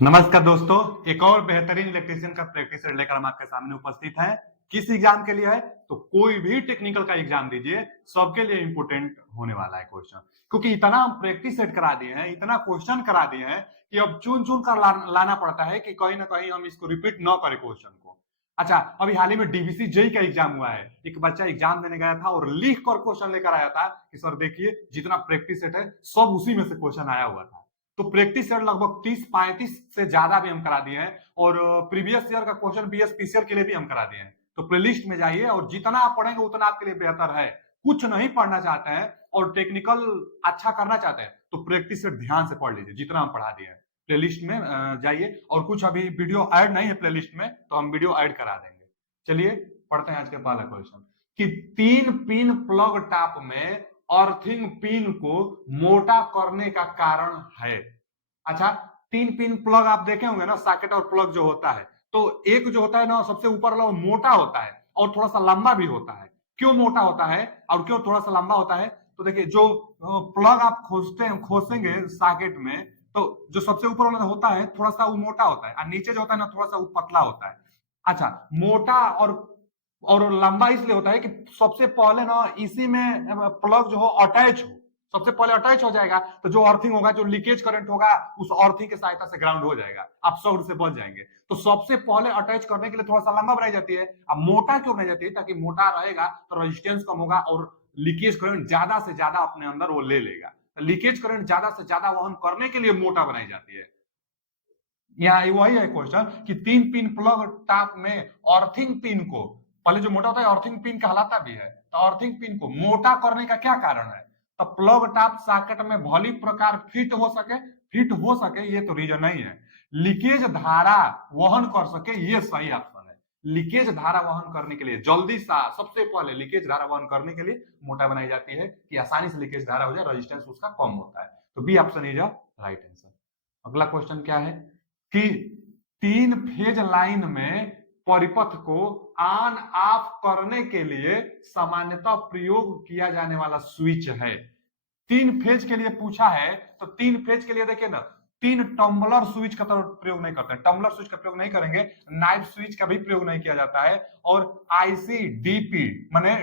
नमस्कार दोस्तों, एक और बेहतरीन इलेक्ट्रीशियन का प्रैक्टिस सेट लेकर हम आपके सामने उपस्थित हैं। किस एग्जाम के लिए है? तो कोई भी टेक्निकल का एग्जाम दीजिए, सबके लिए इंपोर्टेंट होने वाला है क्वेश्चन। क्योंकि इतना हम प्रैक्टिस सेट करा दिए हैं, इतना क्वेश्चन करा दिए हैं कि अब चुन चुन कर लाना पड़ता है कि कहीं ना कहीं हम इसको रिपीट न करें क्वेश्चन को। अच्छा, अभी हाल ही में डीवीसी जेई का एग्जाम हुआ है। एक बच्चा एग्जाम देने गया था और लिख कर क्वेश्चन लेकर आया था कि सर देखिए, जितना प्रैक्टिस सेट है सब उसी में से क्वेश्चन आया हुआ था। तो प्रैक्टिस सेट लगभग 30-35 से ज्यादा भी हम करा दिए हैं और प्रीवियस ईयर का क्वेश्चन बीएसपीसीएल के लिए भी हम करा दिए हैं। तो प्लेलिस्ट में जाइए और जितना आप पढ़ेंगे उतना आपके लिए बेहतर है। कुछ नहीं पढ़ना चाहते हैं और टेक्निकल अच्छा करना चाहते हैं तो प्रैक्टिस सेट ध्यान से पढ़ लीजिए, जितना हम पढ़ा दिए हैं। प्लेलिस्ट में जाइए और कुछ अभी वीडियो ऐड नहीं है प्लेलिस्ट में तो हम वीडियो ऐड करा देंगे। चलिए पढ़ते हैं आज के पहला क्वेश्चन कि 3 पिन प्लग टॉप में अर्थिंग पिन को मोटा करने का कारण है। अच्छा, 3 पिन प्लग आप देखे होंगे ना, सॉकेट और प्लग जो होता है, तो एक जो होता है ना सबसे ऊपर वाला वो मोटा होता है और थोड़ा सा लंबा भी होता है। क्यों मोटा होता है और क्यों थोड़ा सा लंबा होता है? तो देखिए, जो प्लग आप खोसेंगे सॉकेट में, तो जो सबसे ऊपर वाला होता है थोड़ा सा वो मोटा होता है और नीचे जो होता है ना थोड़ा सा वो पतला होता है। अच्छा, मोटा और लंबा इसलिए होता है कि सबसे पहले ना इसी में प्लग जो हो अटैच हो, सबसे पहले अटैच हो जाएगा तो जो अर्थिंग होगा, जो लीकेज करंट होगा, उस अर्थिंग की सहायता से ग्राउंड हो जाएगा, आप शॉर्ट से बच जाएंगे। तो सबसे पहले अटैच करने के लिए थोड़ा सा लंबा बनाई जाती है। अब मोटा क्यों बनाई जाती है? ताकि मोटा रहेगा तो रेजिस्टेंस कम होगा और लीकेज करंट ज्यादा से ज्यादा अपने अंदर वो ले लेगा। लीकेज करंट ज्यादा से ज्यादा वहन करने के लिए मोटा बनाई जाती है। यहाँ वही है क्वेश्चन कि 3 पिन प्लग टॉप में अर्थिंग पिन को, पहले जो मोटा होता है अर्थिंग पिन कहलाता भी है, तो अर्थिंग पिन को मोटा करने का क्या कारण है? तो प्लग टॉप सॉकेट में भली प्रकार फिट हो सके ये तो रीजन नहीं है। लीकेज धारा वहन कर सके ये सही ऑप्शन है। लीकेज धारा वहन करने के लिए जल्दी सा सबसे पहले लीकेज धारा वहन करने के लिए मोटा बनाई जाती है कि आसानी से लीकेज धारा हो जाए, रेजिस्टेंस उसका कम होता है। तो B option is right answer. अगला क्वेश्चन क्या है कि 3 फेज लाइन में परिपथ को ऑन ऑफ करने के लिए सामान्यतः प्रयोग किया जाने वाला स्विच है। 3 फेज के लिए पूछा है तो 3 फेज के लिए देखिए ना, 3 टम्बलर स्विच का तो प्रयोग नहीं करते हैं, टम्बलर स्विच का प्रयोग नहीं करेंगे। नाइफ स्विच का भी प्रयोग नहीं किया जाता है। और आईसीडीपी माने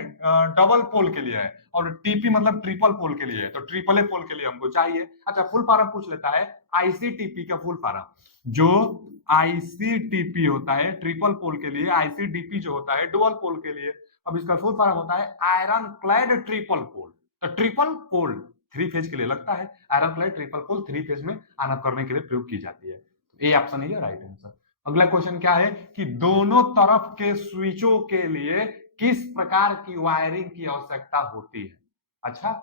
डबल पोल के लिए है और टीपी मतलब ट्रिपल पोल के लिए है, तो ट्रिपल पोल के लिए हमको चाहिए। अच्छा, फुल फॉर्म पूछ लेता है आईसीटीपी का फुल फॉर्म। जो आईसीटीपी होता है ट्रिपल पोल के लिए, आईसीडीपी जो होता है डुअल पोल के लिए। अब इसका फुल फॉर्म होता है आयरन क्लैड ट्रिपल पोल। तो ट्रिपल पोल 3 फेज के लिए लगता है, iron clad triple pole 3 phase में ऑन ऑफ करने के लिए प्रयोग की जाती है। ए ऑप्शन ही है राइट आंसर। अगला क्वेश्चन क्या है कि दोनों तरफ के स्विचों के लिए किस प्रकार की वायरिंग की आवश्यकता होती है? अच्छा,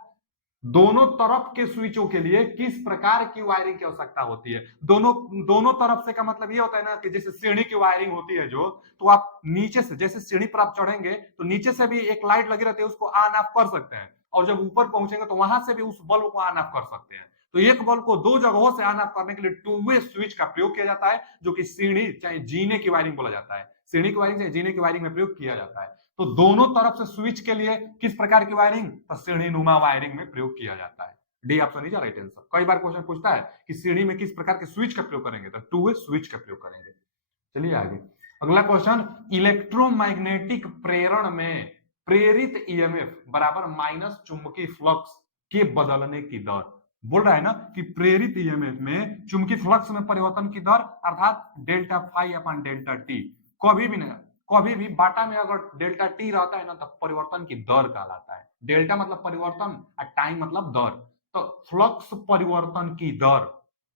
दोनों तरफ के स्विचों के लिए किस प्रकार की वायरिंग की आवश्यकता होती है? दोनों दोनों तरफ से का मतलब ये होता है ना कि जैसे सीढ़ी की वायरिंग होती है जो, तो आप नीचे से जैसे सीढ़ी पर आप चढ़ेंगे तो नीचे से भी एक लाइट लगी रहती है, उसको ऑन ऑफ कर सकते हैं और जब ऊपर पहुंचेंगे तो वहां से भी उस बल्ब को ऑन ऑफ कर सकते हैं। तो एक बल्ब को दो जगहों से ऑन ऑफ करने के लिए टू वे स्विच का प्रयोग किया जाता है, जो कि सीढ़ी चाहे जीने की वायरिंग बोला जाता है, सीढ़ी की वायरिंग चाहे जीने की वायरिंग में प्रयोग किया जाता है। तो दोनों तरफ से स्विच के लिए किस प्रकार की वायरिंग? तो सीढ़ी नुमा वायरिंग में प्रयोग किया जाता है। D option is right answer. कई बार क्वेश्चन पूछता है कि सीढ़ी में किस प्रकार के स्विच का प्रयोग करेंगे, तो टू वे स्विच का प्रयोग करेंगे। चलिए आगे, अगला क्वेश्चन इलेक्ट्रोमैग्नेटिक प्रेरण में प्रेरित ईएमएफ बराबर माइनस चुंबकीय फ्लक्स के बदलने की दर। बोल रहा है ना कि प्रेरित ईएमएफ में चुंबकीय फ्लक्स में परिवर्तन की दर अर्थात डेल्टा फाई अपन डेल्टा टी। कभी भी नहीं, कभी भी बाटा में अगर डेल्टा टी रहता है ना तो परिवर्तन की दर कहलाता है। डेल्टा मतलब परिवर्तन और टाइम मतलब दर। तो फ्लक्स परिवर्तन की दर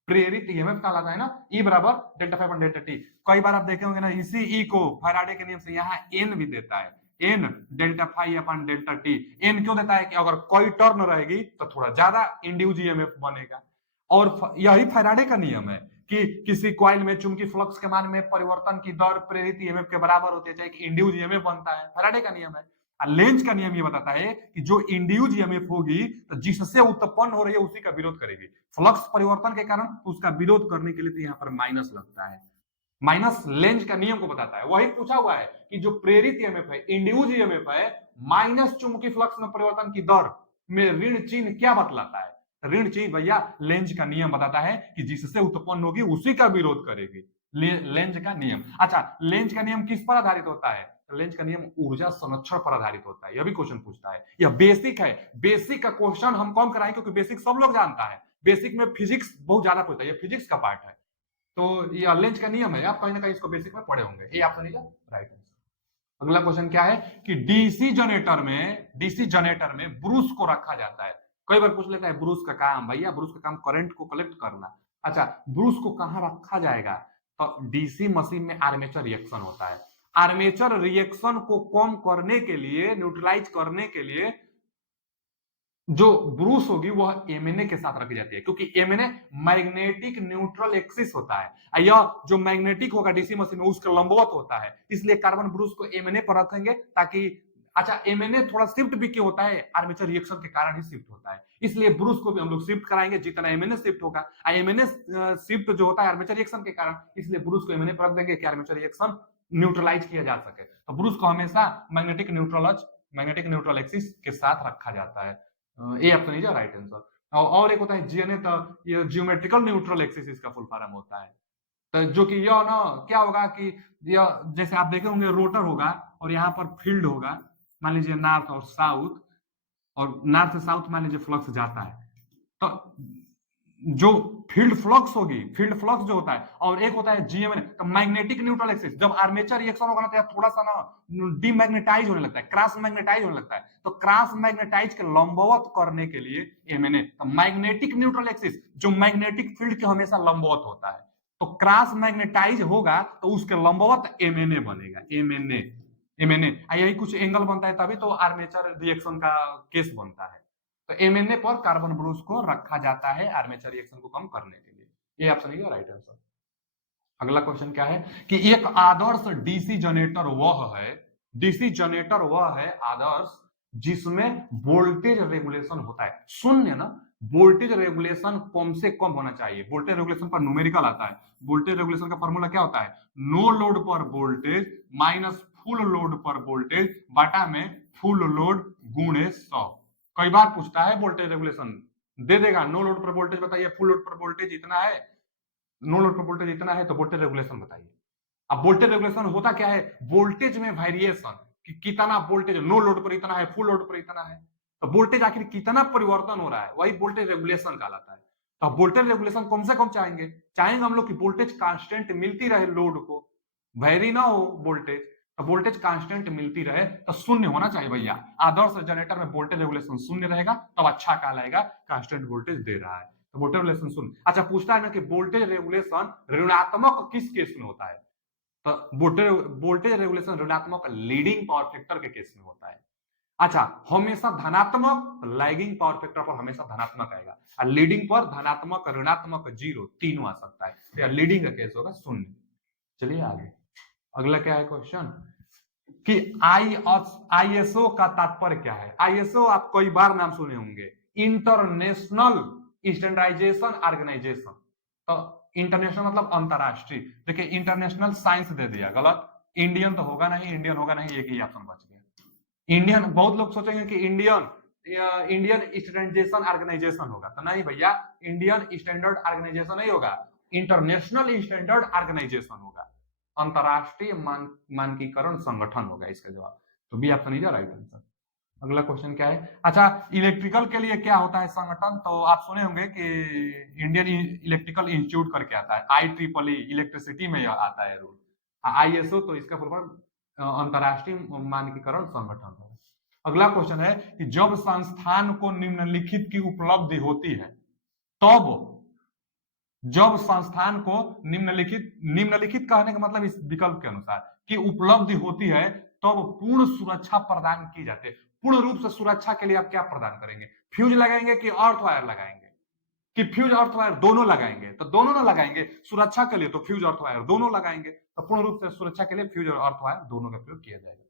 प्रेरित ईएमएफ कहलाता है ना, ई बराबर डेल्टा फाई डेल्टा टी। कई बार आप देखे होंगे ना इसी ई को फैराडे के नियम से यहाँ एन भी देता है, एन डेल्टा फाई अपन डेल्टा टी। एन क्यों देता है कि अगर कोई टर्न रहेगी तो थोड़ा ज्यादा इंड्यूस ईएमएफ बनेगा। और यही फैराडे का नियम है कि किसी कॉइल में चुंबकीय फ्लक्स के मान में परिवर्तन की दर प्रेरित ईएमएफ के बराबर होती है, चाहे इंड्यूस ईएमएफ बनता है, फैराडे का नियम है। लेंज का नियम ये बताता है कि जो इंड्यूस ईएमएफ होगी तो जिससे उत्पन्न हो रही है उसी का विरोध करेगी। फ्लक्स परिवर्तन के कारण उसका विरोध करने के लिए तो यहाँ पर माइनस लगता है। माइनस लेंज का नियम को बताता है। वही पूछा हुआ है कि जो प्रेरित ईएमएफ है, इंड्यूस ईएमएफ है, माइनस चुंबकीय फ्लक्स में परिवर्तन की दर में ऋण चिन्ह क्या बतलाता है? ऋण चीज भैया लेंज का नियम बताता है कि जिससे उत्पन्न होगी उसी का विरोध करेगी। लेंज का नियम। अच्छा, लेंज का नियम किस पर आधारित होता है? लेंज का नियम ऊर्जा संरक्षण पर आधारित होता है। यह भी क्वेश्चन पूछता है, यह बेसिक है। बेसिक का क्वेश्चन हम कम कराएं क्योंकि बेसिक सब लोग जानता है। बेसिक में फिजिक्स बहुत ज्यादा पूछता है, ये फिजिक्स का पार्ट है। तो ये लेंज का नियम है, आप कहीं ना कहीं इसको बेसिक में पढ़े होंगे। ये आप समझिए राइट आंसर। अगला क्वेश्चन क्या है कि डीसी जनरेटर में ब्रूस को रखा जाता है। कई बार पूछ लेता है ब्रूस का काम, भैया ब्रूस का काम करंट को कलेक्ट करना। अच्छा, ब्रूस को कहां रखा जाएगा? तो डीसी मशीन में आर्मेचर रिएक्शन होता है। आर्मेचर रिएक्शन को कम करने के लिए, न्यूट्रलाइज करने के लिए जो ब्रूस होगी वह एमएनए के साथ रखी जाती है, क्योंकि एमएनए मैग्नेटिक न्यूट्रल एक्सिस होता है। यह जो मैग्नेटिक होगा डीसी मशीन में उसके लंबवत होता है, इसलिए कार्बन ब्रूस को एमएनए पर रखेंगे ताकि, अच्छा एमएनए थोड़ा शिफ्ट भी क्यों होता है? आर्मेचर रिएक्शन के कारण ही शिफ्ट होता है, इसलिए ब्रूस को भी हम लोग शिफ्ट कराएंगे जितना एमएनए शिफ्ट होगा। एमएनए शिफ्ट जो होता है आर्मेचर रिएक्शन के कारण, इसलिए ब्रूस को एमएनए पर रख देंगे कि आर्मेचर रिएक्शन न्यूट्रलाइज किया जा सके। तो ब्रूस को हमेशा मैग्नेटिक न्यूट्रल एक्सिस के साथ रखा जाता है। ये ऑप्शन इज राइट आंसर। और एक होता है जीएनए, तो ये जियोमेट्रिकल न्यूट्रल एक्सिस इसका फुल फॉर्म होता है। तो जो कि यह ना क्या होगा कि यह जैसे आप देखे होंगे रोटर होगा और यहाँ पर फील्ड होगा, मान लीजिए नॉर्थ और साउथ, और नॉर्थ से साउथ मान लीजिए फ्लक्स जाता है, तो जो फील्ड फ्लक्स होगी, फील्ड फ्लक्स जो होता है, और एक होता है जीएमएन, तो मैग्नेटिक न्यूट्रल एक्सिस। जब आर्मेचर रिएक्शन होगा ना तो थोड़ा सा ना डीमैग्नेटाइज होने लगता है, क्रॉस मैग्नेटाइज होने लगता है। तो क्रॉस मैग्नेटाइज के लंबवत करने के लिए एमएनए, तो मैग्नेटिक न्यूट्रल एक्सिस जो मैग्नेटिक फील्ड के हमेशा लंबवत होता है, तो क्रॉस मैग्नेटाइज होगा तो उसके लंबवत एमएनए बनेगा। एमएनए यही कुछ एंगल बनता है तभी तो आर्मेचर रिएक्शन का केस बनता है। तो एमएनए पर कार्बन ब्रूस को रखा जाता है आर्मेचर रिएक्शन को कम करने के लिए। ये ऑप्शन है राइट आंसर। अगला क्वेश्चन क्या है कि एक आदर्श डीसी जनरेटर वह है आदर्श जिसमें वोल्टेज रेगुलेशन होता है शून्य ना। वोल्टेज रेगुलेशन कम से कम होना चाहिए। वोल्टेज रेगुलेशन पर न्यूमेरिकल आता है। वोल्टेज रेगुलेशन का फॉर्मूला क्या होता है? नो लोड पर वोल्टेज माइनस फुल लोड पर वोल्टेज बटा में फुल लोड गुणे 100। कई बार पूछता है वोल्टेज रेगुलेशन, दे देगा नो लोड पर वोल्टेज बताइए, फुल लोड पर वोल्टेज इतना है, नो लोड पर वोल्टेज इतना है, तो वोल्टेज रेगुलेशन बताइए। अब वोल्टेज रेगुलेशन होता क्या है? वोल्टेज में वेरिएशन, कि कितना वोल्टेज नो लोड पर इतना है, फुल लोड पर इतना है, तो वोल्टेज आखिर कितना परिवर्तन हो रहा है, वही वोल्टेज रेगुलेशन कहलाता है। तो वोल्टेज रेगुलेशन कम से कम चाहेंगे हम लोग कि वोल्टेज कांस्टेंट मिलती रहे, लोड को वेरी ना हो वोल्टेज, तो वोल्टेज कांस्टेंट मिलती रहे, तो शून्य होना चाहिए भैया। आदर्श जनरेटर में वोल्टेज रेगुलेशन शून्य रहेगा तब अच्छा कहलाएगा, कांस्टेंट वोल्टेज दे रहा है। तो वोल्टेज रेगुलेशन शून्य। अच्छा, पूछता है ना कि वोल्टेज रेगुलेशन ऋणात्मक किस केस में होता है? तो वोल्टेज रेगुलेशन ऋणात्मक लीडिंग पावर फैक्टर के केस में होता है। अच्छा, हमेशा धनात्मक लैगिंग पावर फैक्टर पर हमेशा धनात्मक आएगा, और लीडिंग पर धनात्मक, ऋणात्मक, जीरो तीनों आ सकता है। तो लीडिंग का केस होगा शून्य। चलिए आगे, अगला क्या है क्वेश्चन कि आईएसओ का तात्पर्य क्या है? आईएसओ आप कई बार नाम सुने होंगे, इंटरनेशनल स्टैंडर्डाइजेशन ऑर्गेनाइजेशन। तो इंटरनेशनल मतलब अंतरराष्ट्रीय। देखिए इंटरनेशनल साइंस दे दिया, गलत। इंडियन तो होगा नहीं, इंडियन होगा नहीं, एक ही ऑप्शन बच गया इंडियन। बहुत लोग सोचेंगे कि इंडियन स्टैंडर्डाइजेशन ऑर्गेनाइजेशन होगा, तो नहीं भैया, इंडियन स्टैंडर्ड ऑर्गेनाइजेशन नहीं होगा, इंटरनेशनल स्टैंडर्ड ऑर्गेनाइजेशन होगा, अंतरराष्ट्रीय मानकीकरण संगठन होगा इसका जवाब। तो B option is right answer. अगला क्वेश्चन क्या है? अच्छा, इलेक्ट्रिकल के लिए क्या होता है संगठन? तो आप सुने होंगे कि इंडियन इलेक्ट्रिकल इंस्टीट्यूट करके आता है, IEEE इलेक्ट्रिसिटी में आता है रूल। आईएसओ तो इसका फुल फॉर्म अंतरराष्ट्रीय मानकीकरण संगठन है। अगला क्वेश्चन है कि जब संस्थान को निम्नलिखित की उपलब्धि होती है, तब जब संस्थान को निम्नलिखित कहने का मतलब इस विकल्प के अनुसार कि उपलब्धि होती है, तब पूर्ण सुरक्षा प्रदान की जाती है। पूर्ण रूप से सुरक्षा के लिए आप क्या प्रदान करेंगे? फ्यूज लगाएंगे कि अर्थ वायर लगाएंगे? कि फ्यूज अर्थ वायर दोनों लगाएंगे? तो दोनों ना लगाएंगे, सुरक्षा के लिए तो फ्यूज अर्थ वायर दोनों लगाएंगे। तो पूर्ण रूप से सुरक्षा के लिए फ्यूज और अर्थ वायर दोनों का प्रयोग किया जाएगा।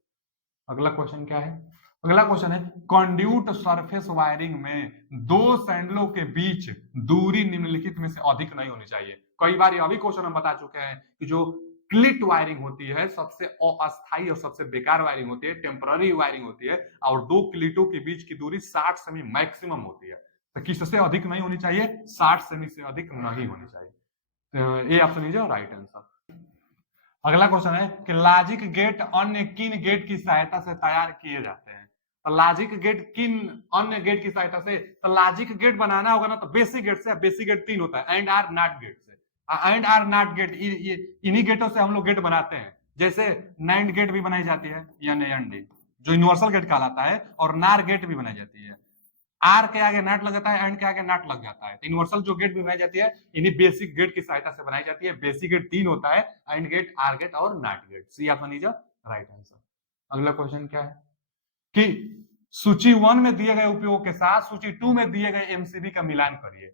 अगला क्वेश्चन क्या है? अगला क्वेश्चन है कंड्यूट सरफेस वायरिंग में दो सैंडलों के बीच दूरी निम्नलिखित में से अधिक नहीं होनी चाहिए। कई बार ये अभी क्वेश्चन हम बता चुके हैं कि जो क्लिट वायरिंग होती है सबसे अस्थायी और सबसे बेकार वायरिंग होती है, टेम्पररी वायरिंग होती है, और दो क्लिटों के बीच की दूरी 60 सेमी मैक्सिमम होती है। तो किससे अधिक नहीं होनी चाहिए, 60 सेमी से अधिक नहीं होनी चाहिए। तो ये ऑप्शन इज राइट आंसर। अगला क्वेश्चन है कि लॉजिक गेट अन्य किन गेट की सहायता से तैयार किए जाते हैं। तो लॉजिक गेट किन अन्य गेट की सहायता से, तो लॉजिक गेट बनाना होगा ना तो बेसिक गेट से। बेसिक गेट 3 होता है, एंड आर नॉट गेट से। एंड आर नॉट गेट इन्हीं गेटों से हम लोग गेट बनाते हैं। जैसे नैंड गेट भी बनाई जाती है NAND, जो यूनिवर्सल गेट कहलाता है, और नार गेट भी बनाई जाती है। आर के आगे नॉट लग जाता है, एंड के आगे नॉट लग जाता है। तो यूनिवर्सल जो गेट बनाई जाती है इन्हीं बेसिक गेट की सहायता से बनाई जाती है। बेसिक गेट 3 होता है, एंड गेट, आर गेट और not gate. C option is right answer. अगला क्वेश्चन क्या है कि सूची 1 में दिए गए उपयोग के साथ सूची 2 में दिए गए एमसीबी का मिलान करिए।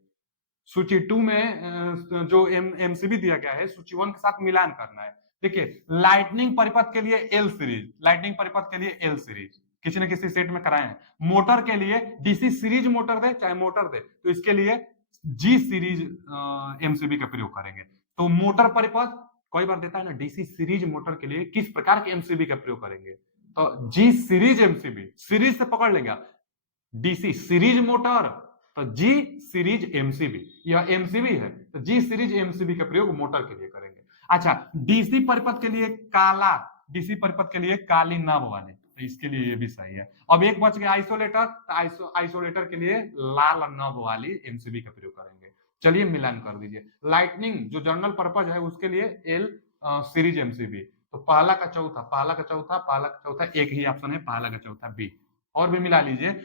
सूची 2 में जो एमसीबी दिया गया है सूची 1 के साथ मिलान करना है। देखिए, लाइटनिंग परिपथ के लिए एल सीरीज, लाइटनिंग परिपथ के लिए एल सीरीज किसी न किसी सेट में कराए हैं। मोटर के लिए डीसी सीरीज मोटर दे चाहे मोटर दे, तो इसके लिए जी सीरीज एमसीबी का प्रयोग करेंगे। तो मोटर परिपथ कई बार देता है ना, डीसी सीरीज मोटर के लिए किस प्रकार के एमसीबी का प्रयोग करेंगे, तो जी सीरीज एमसीबी, सीरीज से पकड़ लेंगे। डीसी सीरीज मोटर तो जी सीरीज एमसीबी, यह एमसीबी है तो जी सीरीज एमसीबी का प्रयोग मोटर के लिए करेंगे। अच्छा, डीसी परिपथ के लिए काला, डीसी परिपथ के लिए काली नब वाले, तो इसके लिए ये भी सही है। अब एक बच गया आइसोलेटर, तो आइसोलेटर के लिए लाल नब वाली एमसीबी का प्रयोग करेंगे। चलिए मिलान कर दीजिए। लाइटनिंग जो जनरल पर्पज है उसके लिए एल सीरीज एमसीबी, तो पहला का चौथा, पहला का चौथा, पहला का चौथा, एक ही ऑप्शन है, पहला का चौथा बी। और भी मिला लीजिए।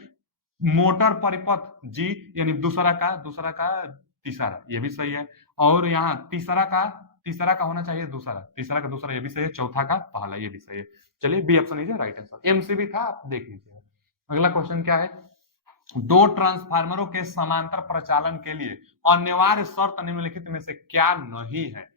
मोटर परिपथ जी, यानी दूसरा का तीसरा, ये भी सही है। और यहाँ तीसरा का होना चाहिए दूसरा, तीसरा का दूसरा, ये भी सही है। चौथा का पहला, ये भी सही है। चलिए B option is right answer. MCB था, आप देख लीजिए। अगला क्वेश्चन क्या है, दो ट्रांसफार्मरों के समांतर प्रचालन के लिए अनिवार्य शर्त निम्नलिखित में से क्या नहीं है।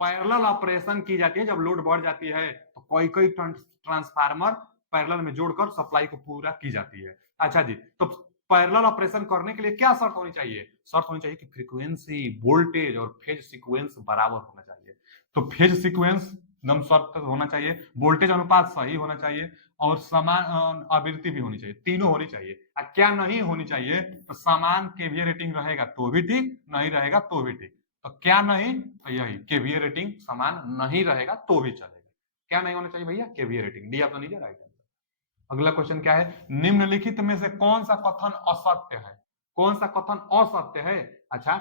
पैरेलल ऑपरेशन की जाती है, जब लोड बढ़ जाती है तो कोई कोई ट्रांसफार्मर पैरेलल में जोड़कर सप्लाई को पूरा की जाती है। अच्छा जी, तो पैरेलल ऑपरेशन करने के लिए क्या शर्त होनी चाहिए, शर्त होनी चाहिए कि फ्रीक्वेंसी, वोल्टेज और फेज सीक्वेंस बराबर होना चाहिए। तो फेज सीक्वेंस एकदम शर्त होना चाहिए, वोल्टेज अनुपात सही होना चाहिए, और समान आवृत्ति भी होनी चाहिए, तीनों होनी चाहिए। क्या नहीं होनी चाहिए, तो समान केवीए रेटिंग रहेगा तो भी ठीक, नहीं रहेगा तो भी ठीक। तो क्या नहीं, तो यही केवीए रेटिंग समान नहीं रहेगा तो भी चलेगा। क्या नहीं होना चाहिए भैया, KVA rating. D option is right answer. अगला क्वेश्चन क्या है, निम्नलिखित में से कौन सा कथन असत्य है, कौन सा कथन असत्य है। अच्छा,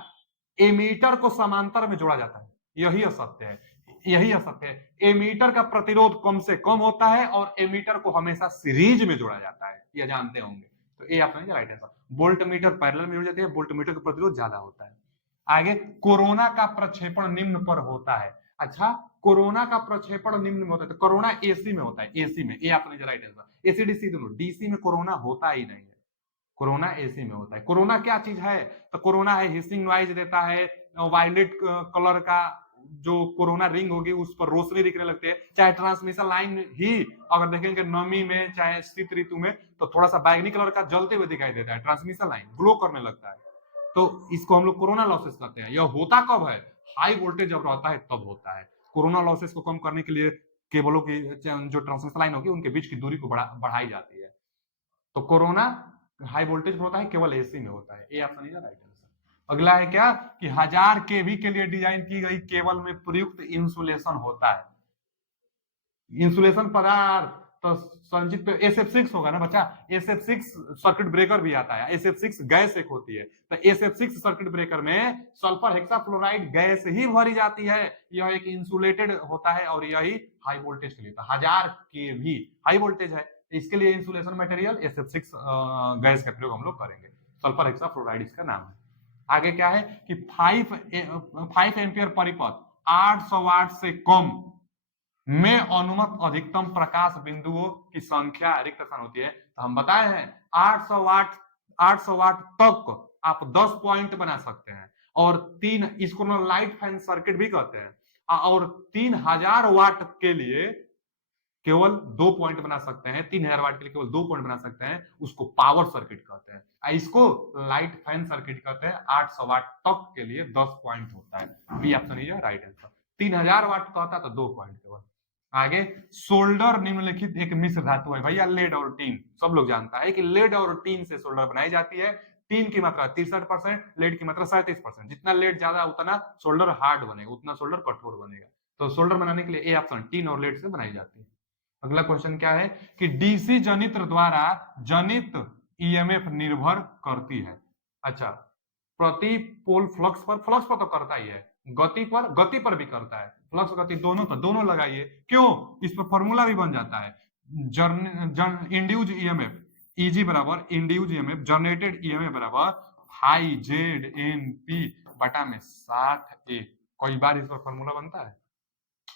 एमीटर को समांतर में जोड़ा जाता है, यही असत्य है, यही असत्य है। एमीटर का प्रतिरोध कम से कम होता है और एमीटर को हमेशा सीरीज में जोड़ा जाता है, यह जानते होंगे। तो A option right answer. Volt meter parallel में जुड़ जाती है, वोल्ट मीटर का प्रतिरोध ज्यादा होता है। आगे, कोरोना का प्रक्षेपण निम्न पर होता है। अच्छा, कोरोना का प्रक्षेपण निम्न में होता है, तो कोरोना एसी में होता है, एसी में। ये आपने राइट आंसर। एसी डीसी दोनों, डीसी में कोरोना होता ही नहीं है, कोरोना एसी में होता है। कोरोना क्या चीज है, तो कोरोना है हिसिंग नॉइज देता है, वायलेट कलर का जो कोरोना रिंग होगी उस पर रोशनी दिखने लगती है। चाहे ट्रांसमिशन लाइन ही अगर देखेंगे नमी में चाहे शीत ऋतु में, तो थोड़ा सा बैगनी कलर का जलते हुए दिखाई देता है, ट्रांसमिशन लाइन ग्लो करने लगता है। तो इसको हम लोग कोरोना लॉसेस कहते हैं। यह होता कब है, हाई वोल्टेज जब रहता है तब होता है। कोरोना लॉसेस को कम करने के लिए केबलों की जो ट्रांसमिशन लाइन होगी उनके बीच की दूरी को बढ़ाई जाती है। तो कोरोना हाई वोल्टेज में होता है, केवल एसी में होता है। A option is right answer. अगला है क्या कि 1000 केवी के लिए डिजाइन की गई केबल में प्रयुक्त इंसुलेशन होता है। इंसुलेशन पदार्थ तो संचित SF6 होगा ना बच्चा। SF6 सर्किट ब्रेकर भी आता है, SF6 गैस एक होती है, तो SF6 सर्किट ब्रेकर में सल्फर हेक्साफ्लोराइड गैस ही भरी जाती है। यह एक इंसुलेटेड होता है और यही हाई वोल्टेज के लिए, तो 1000 केवी हाई वोल्टेज है, इसके लिए इंसुलेशन मटेरियल SF6 गैस का प्रयोग हम लोग करेंगे। सल्फर हेक्साफ्लोराइड इसका नाम है। आगे क्या है कि 5 एम्पियर परिपथ 800 वाट से कम में अनुमत अधिकतम प्रकाश बिंदुओं की संख्या रिक्त स्थान होती है। तो हम बताए हैं 800 वाट तक आप 10 पॉइंट बना सकते हैं, और इसको लाइट फैन सर्किट भी कहते हैं। और 3000 वाट के लिए केवल 2 पॉइंट बना सकते हैं, 3000 वाट के लिए केवल 2 पॉइंट बना सकते हैं, उसको पावर सर्किट कहते हैं। इसको लाइट फैन सर्किट कहते हैं। 800 वाट तक के लिए 10 पॉइंट होता है। B option is right answer. 3000 watt कहता तो 2 पॉइंट केवल। आगे, सोल्डर निम्नलिखित एक मिश्र धातु है भैया, लेड और टीन। सब लोग जानता है कि लेड और टीन से सोल्डर बनाई जाती है। टीन की मात्रा 63%, लेड की मात्रा 37%। जितना लेड ज्यादा उतना सोल्डर हार्ड बनेगा, उतना सोल्डर कठोर बनेगा। तो सोल्डर बनाने के लिए ए ऑप्शन टीन और लेड से बनाई जाती है। अगला क्वेश्चन क्या है कि डीसी जनित्र द्वारा जनित ईएमएफ निर्भर करती है। अच्छा, प्रति पोल फ्लक्स पर तो करता ही है, गति पर भी करता है। फ्लक्स गति दोनों लगाइए। क्यों? इस पर फॉर्मूला भी बन जाता है। इंड्यूज ईएमएफ ईजी बराबर इंड्यूज ईएमएफ जनरेटेड ईएमएफ बराबर हाई जेड एन पी बटा में 60 ए। कई बार इस पर फॉर्मूला बनता है।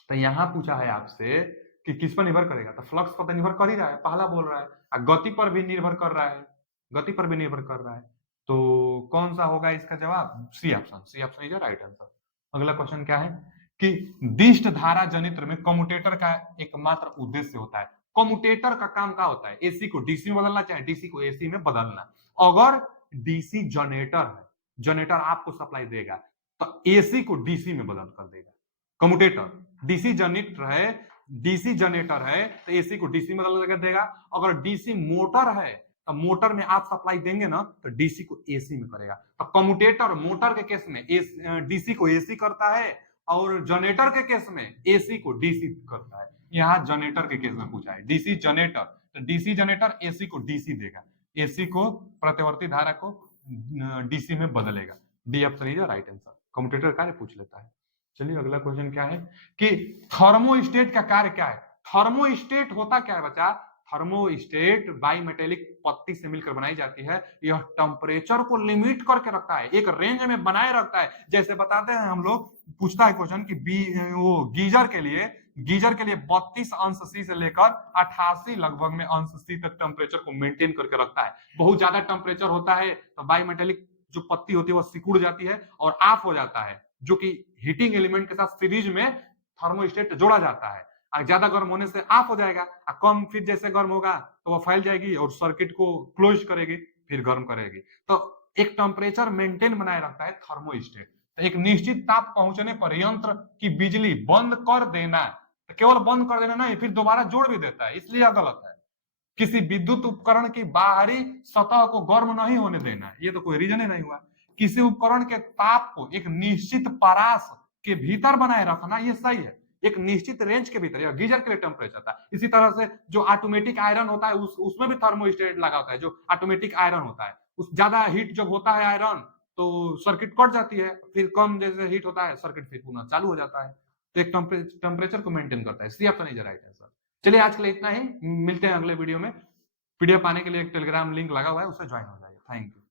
तो यहां पूछा है आपसे कि किस पर निर्भर करेगा, तो फ्लक्स पर तो निर्भर कर ही रहा है, पहला बोल रहा है। गति पर भी निर्भर कर रहा है, गति पर भी निर्भर कर रहा है। तो कौन सा होगा इसका जवाब? C option is right answer. अगला क्वेश्चन क्या है कि दिष्ट धारा जनित्र में कम्यूटेटर का एकमात्र उद्देश्य होता है। कम्यूटेटर का काम क्या होता है? एसी को डीसी में बदलना, चाहे डीसी को एसी में बदलना। अगर डीसी जनरेटर है, जनरेटर आपको सप्लाई देगा, तो एसी को डीसी में बदल कर देगा। कम्यूटेटर डीसी जनरेटर है तो एसी को डीसी में बदल कर देगा। अगर डीसी मोटर है तो मोटर में आप सप्लाई देंगे ना, तो डीसी को एसी में करेगा। तो कम्यूटेटर मोटर के केस में डीसी को एसी करता है, और जनरेटर के केस में एसी को डीसी करता है। यहाँ जनरेटर के केस में पूछा है डीसी जनरेटर, तो डीसी जनरेटर एसी को डीसी देगा, एसी को प्रतिवर्ती धारा को डीसी में बदलेगा। D option is right answer. Commutator कार्य पूछ लेता है। चलिए अगला क्वेश्चन क्या है कि थर्मोस्टेट का कार्य क्या है? थर्मोस्टेट होता क्या है बच्चा? थर्मोस्टेट बाईमेटेलिक पत्ती से मिलकर बनाई जाती है। यह टेम्परेचर को लिमिट करके रखता है, एक रेंज में बनाए रखता है। जैसे बताते हैं हम लोग, पूछता है क्वेश्चन कि वो गीजर के लिए 32 अंश सी से लेकर 88 लगभग में अंश सी तक टेम्परेचर को मेंटेन करके रखता है। बहुत ज्यादा टेम्परेचर होता है तो बाईमेटेलिक जो पत्ती होती है वो सिकुड़ जाती है और ऑफ हो जाता है, जो कि हीटिंग एलिमेंट के साथ सीरीज में थर्मोस्टेट जोड़ा जाता है। ज्यादा गर्म होने से ऑफ हो जाएगा, कम फिर जैसे गर्म होगा तो वो फैल जाएगी और सर्किट को क्लोज करेगी, फिर गर्म करेगी। तो एक टेम्परेचर मेंटेन बनाए रखता है थर्मोस्टेट। तो एक निश्चित ताप पहुंचने पर यंत्र की बिजली बंद कर देना, तो केवल बंद कर देना नहीं, फिर दोबारा जोड़ भी देता है, इसलिए गलत है। किसी विद्युत उपकरण की बाहरी सतह को गर्म नहीं होने देना, ये तो कोई रीजन ही नहीं हुआ। किसी उपकरण के ताप को एक निश्चित परास के भीतर बनाए रखना, ये सही है, एक निश्चित रेंज के भीतर। गीजर के लिए टेम्परेचर था। इसी तरह से जो ऑटोमेटिक आयरन होता है उसमें भी थर्मोस्टेट लगा होता है। जो ऑटोमेटिक आयरन होता है, उस ज्यादा हीट जब होता है आयरन तो सर्किट कट जाती है, फिर कम जैसे हीट होता है सर्किट फिर पुनः चालू हो जाता है। तो एक टेम्परेचर को मेंटेन करता है। C option is right answer. चलिए आज के लिए इतना ही, मिलते हैं अगले वीडियो में। पीडीएफ पाने के लिए एक टेलीग्राम लिंक लगा हुआ है, उससे ज्वाइन हो जाइए। Thank you.